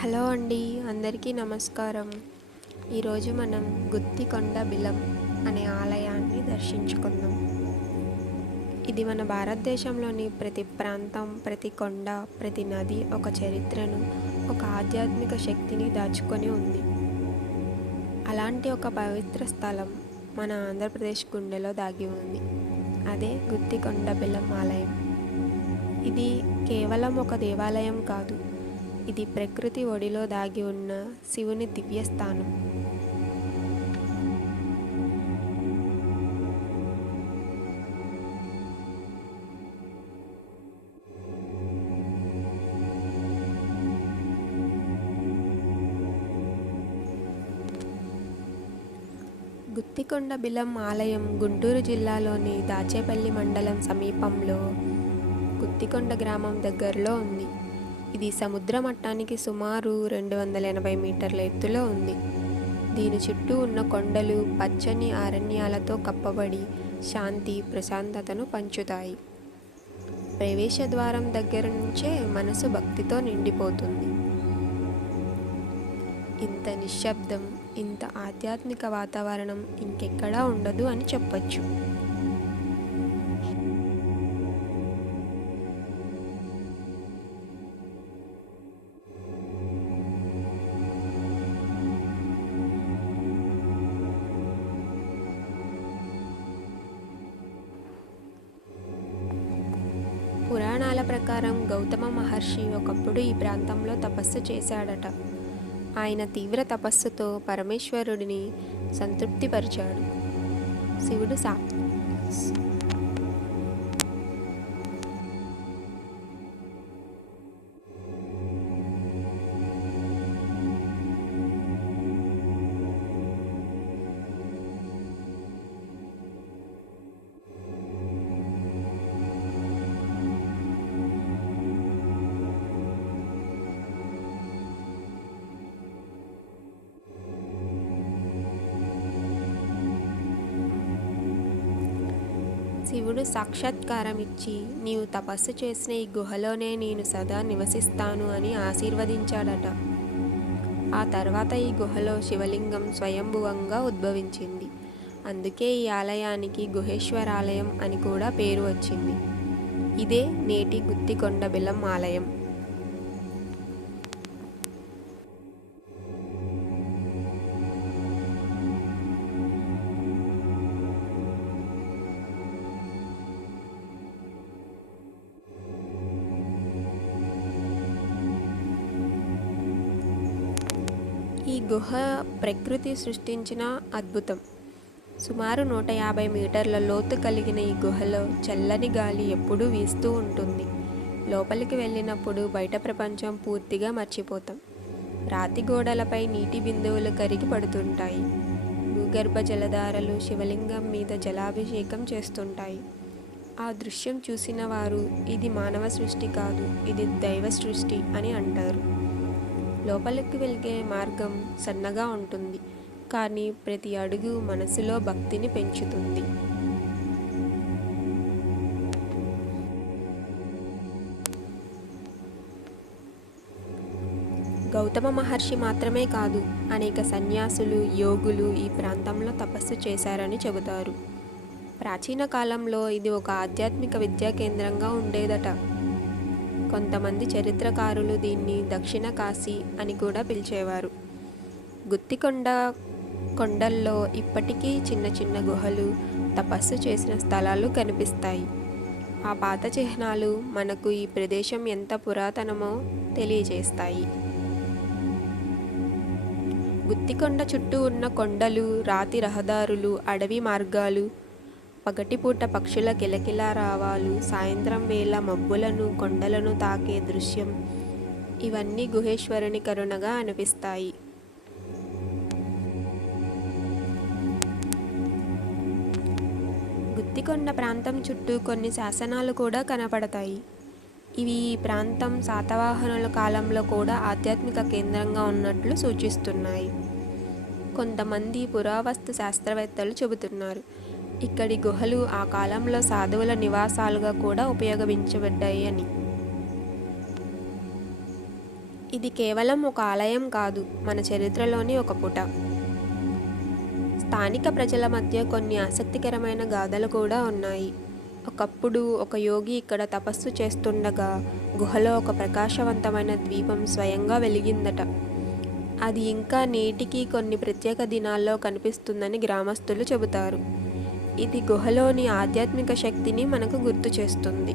Hello అండి అందరికీ నమస్కారం. ఈరోజు మనం గుత్తికొండ బిలం అనే ఆలయాన్ని దర్శించుకుందాం. ఇది మన భారతదేశంలోని ప్రతి ప్రాంతం ప్రతి కొండ ప్రతి నది ఒక చరిత్రను ఒక ఆధ్యాత్మిక శక్తిని దాచుకొని ఉంది. అలాంటి ఒక పవిత్ర స్థలం మన ఆంధ్రప్రదేశ్ గుండెలో దాగి ఉంది. అదే గుత్తికొండ బిలం ఆలయం. ఇది కేవలం ఒక దేవాలయం కాదు ఇది ప్రకృతి ఒడిలో దాగి ఉన్న శివుని దివ్యస్థానం. గుత్తికొండ బిలం ఆలయం గుంటూరు జిల్లాలోని దాచేపల్లి మండలం సమీపంలో గుత్తికొండ గ్రామం దగ్గరలో ఉంది. ఇది సముద్ర మట్టానికి సుమారు రెండు వందల ఎనభై మీటర్ల ఎత్తులో ఉంది. దీని చుట్టూ ఉన్న కొండలు పచ్చని అరణ్యాలతో కప్పబడి శాంతి ప్రశాంతతను పంచుతాయి. ప్రవేశ ద్వారం దగ్గర నుంచే మనసు భక్తితో నిండిపోతుంది. ఇంత నిశ్శబ్దం ఇంత ఆధ్యాత్మిక వాతావరణం ఇంకెక్కడా ఉండదు అని చెప్పొచ్చు. ప్రకారం గౌతమ మహర్షి ఒకప్పుడు ఈ ప్రాంతంలో తపస్సు చేశాడట. ఆయన తీవ్ర తపస్సుతో పరమేశ్వరుడిని సంతృప్తిపరిచాడు. శివుడు సా శివుడు సాక్షాత్కారం ఇచ్చి నీవు తపస్సు చేసిన ఈ గుహలోనే నేను సదా నివసిస్తాను అని ఆశీర్వదించాడట. ఆ తర్వాత ఈ గుహలో శివలింగం స్వయంభువంగా ఉద్భవించింది. అందుకే ఈ ఆలయానికి గుహేశ్వరాలయం అని కూడా పేరు వచ్చింది. ఇదే నేటి గుత్తికొండ బిలం ఆలయం. ఈ గుహ ప్రకృతి సృష్టించిన అద్భుతం. సుమారు నూట యాభై మీటర్ల లోతు కలిగిన ఈ గుహలో చల్లని గాలి ఎప్పుడూ వీస్తూ ఉంటుంది. లోపలికి వెళ్ళినప్పుడు బయట ప్రపంచం పూర్తిగా మర్చిపోతాం. రాతి గోడలపై నీటి బిందువులు కరిగి పడుతుంటాయి. భూగర్భ జలధారలు శివలింగం మీద జలాభిషేకం చేస్తుంటాయి. ఆ దృశ్యం చూసిన వారు ఇది మానవ సృష్టి కాదు ఇది దైవ సృష్టి అని అంటారు. లోపలికి వెళ్ళే మార్గం సన్నగా ఉంటుంది. కానీ ప్రతి అడుగు మనసులో భక్తిని పెంచుతుంది. గౌతమ మహర్షి మాత్రమే కాదు అనేక సన్యాసులు యోగులు ఈ ప్రాంతంలో తపస్సు చేశారని చెబుతారు. ప్రాచీన కాలంలో ఇది ఒక ఆధ్యాత్మిక విద్యా కేంద్రంగా ఉండేదట. కొంతమంది చరిత్రకారులు దీన్ని దక్షిణ కాశీ అని కూడా పిలిచేవారు. గుత్తికొండ కొండల్లో ఇప్పటికీ చిన్న చిన్న గుహలు తపస్సు చేసిన స్థలాలు కనిపిస్తాయి. ఆ పాత చిహ్నాలు మనకు ఈ ప్రదేశం ఎంత పురాతనమో తెలియజేస్తాయి. గుత్తికొండ చుట్టూ ఉన్న కొండలు రాతి రహదారులు అడవి మార్గాలు పగటిపూట పక్షుల కిలకిల రావాలు సాయంత్రం వేళ మబ్బులను కొండలను తాకే దృశ్యం. ఇవన్నీ గుహేశ్వరుని కరుణగా అనిపిస్తాయి. గుత్తికొండ ప్రాంతం చుట్టూ కొన్ని శాసనాలు కూడా కనపడతాయి. ఇవి ఈ ప్రాంతం శాతవాహనుల కాలంలో కూడా ఆధ్యాత్మిక కేంద్రంగా ఉన్నట్లు సూచిస్తున్నాయి. కొంతమంది పురావస్తు శాస్త్రవేత్తలు చెబుతున్నారు. ఇక్కడి గుహలు ఆ కాలంలో సాధువుల నివాసాలుగా కూడా ఉపయోగించబడ్డాయి అని. ఇది కేవలం ఒక ఆలయం కాదు మన చరిత్రలోని ఒక పుట. స్థానిక ప్రజల మధ్య కొన్ని ఆసక్తికరమైన గాథలు కూడా ఉన్నాయి. ఒకప్పుడు ఒక యోగి ఇక్కడ తపస్సు చేస్తుండగా గుహలో ఒక ప్రకాశవంతమైన ద్వీపం స్వయంగా వెలిగిందట. అది ఇంకా నేటికి కొన్ని ప్రత్యేక దినాల్లో కనిపిస్తుందని గ్రామస్తులు చెబుతారు. ఇది గుహలోని ఆధ్యాత్మిక శక్తిని మనకు గుర్తు చేస్తుంది.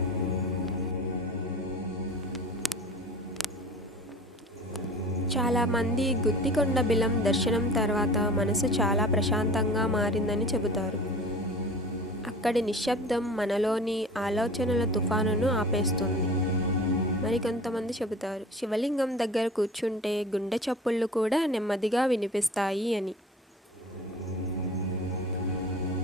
చాలామంది గుత్తికొండ బిలం దర్శనం తర్వాత మనసు చాలా ప్రశాంతంగా మారిందని చెబుతారు. అక్కడి నిశ్శబ్దం మనలోని ఆలోచనల తుఫానును ఆపేస్తుంది. మరి కొంతమంది చెబుతారు శివలింగం దగ్గర కూర్చుంటే గుండె చప్పుళ్ళు కూడా నెమ్మదిగా వినిపిస్తాయి అని.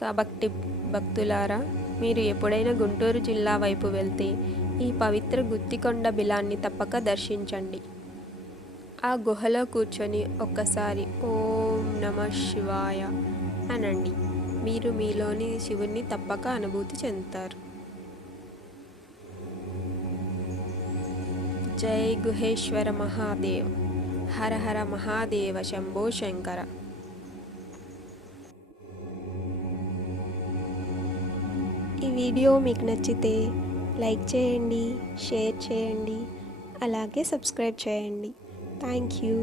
కాబట్టి భక్తులారా మీరు ఎప్పుడైనా గుంటూరు జిల్లా వైపు వెళ్తే ఈ పవిత్ర గుత్తికొండ బిలాన్ని తప్పక దర్శించండి. ఆ గుహలో కూర్చొని ఒక్కసారి ఓం నమ శివాయ అనండి. మీరు మీలోని శివుణ్ణి తప్పక అనుభూతి చెందుతారు. జై గుహేశ్వర మహాదేవ్. హర హర మహాదేవ శంభో శంకర. వీడియో మీకు నచ్చితే లైక్ చేయండి షేర్ చేయండి అలాగే సబ్స్క్రైబ్ చేయండి. Thank you.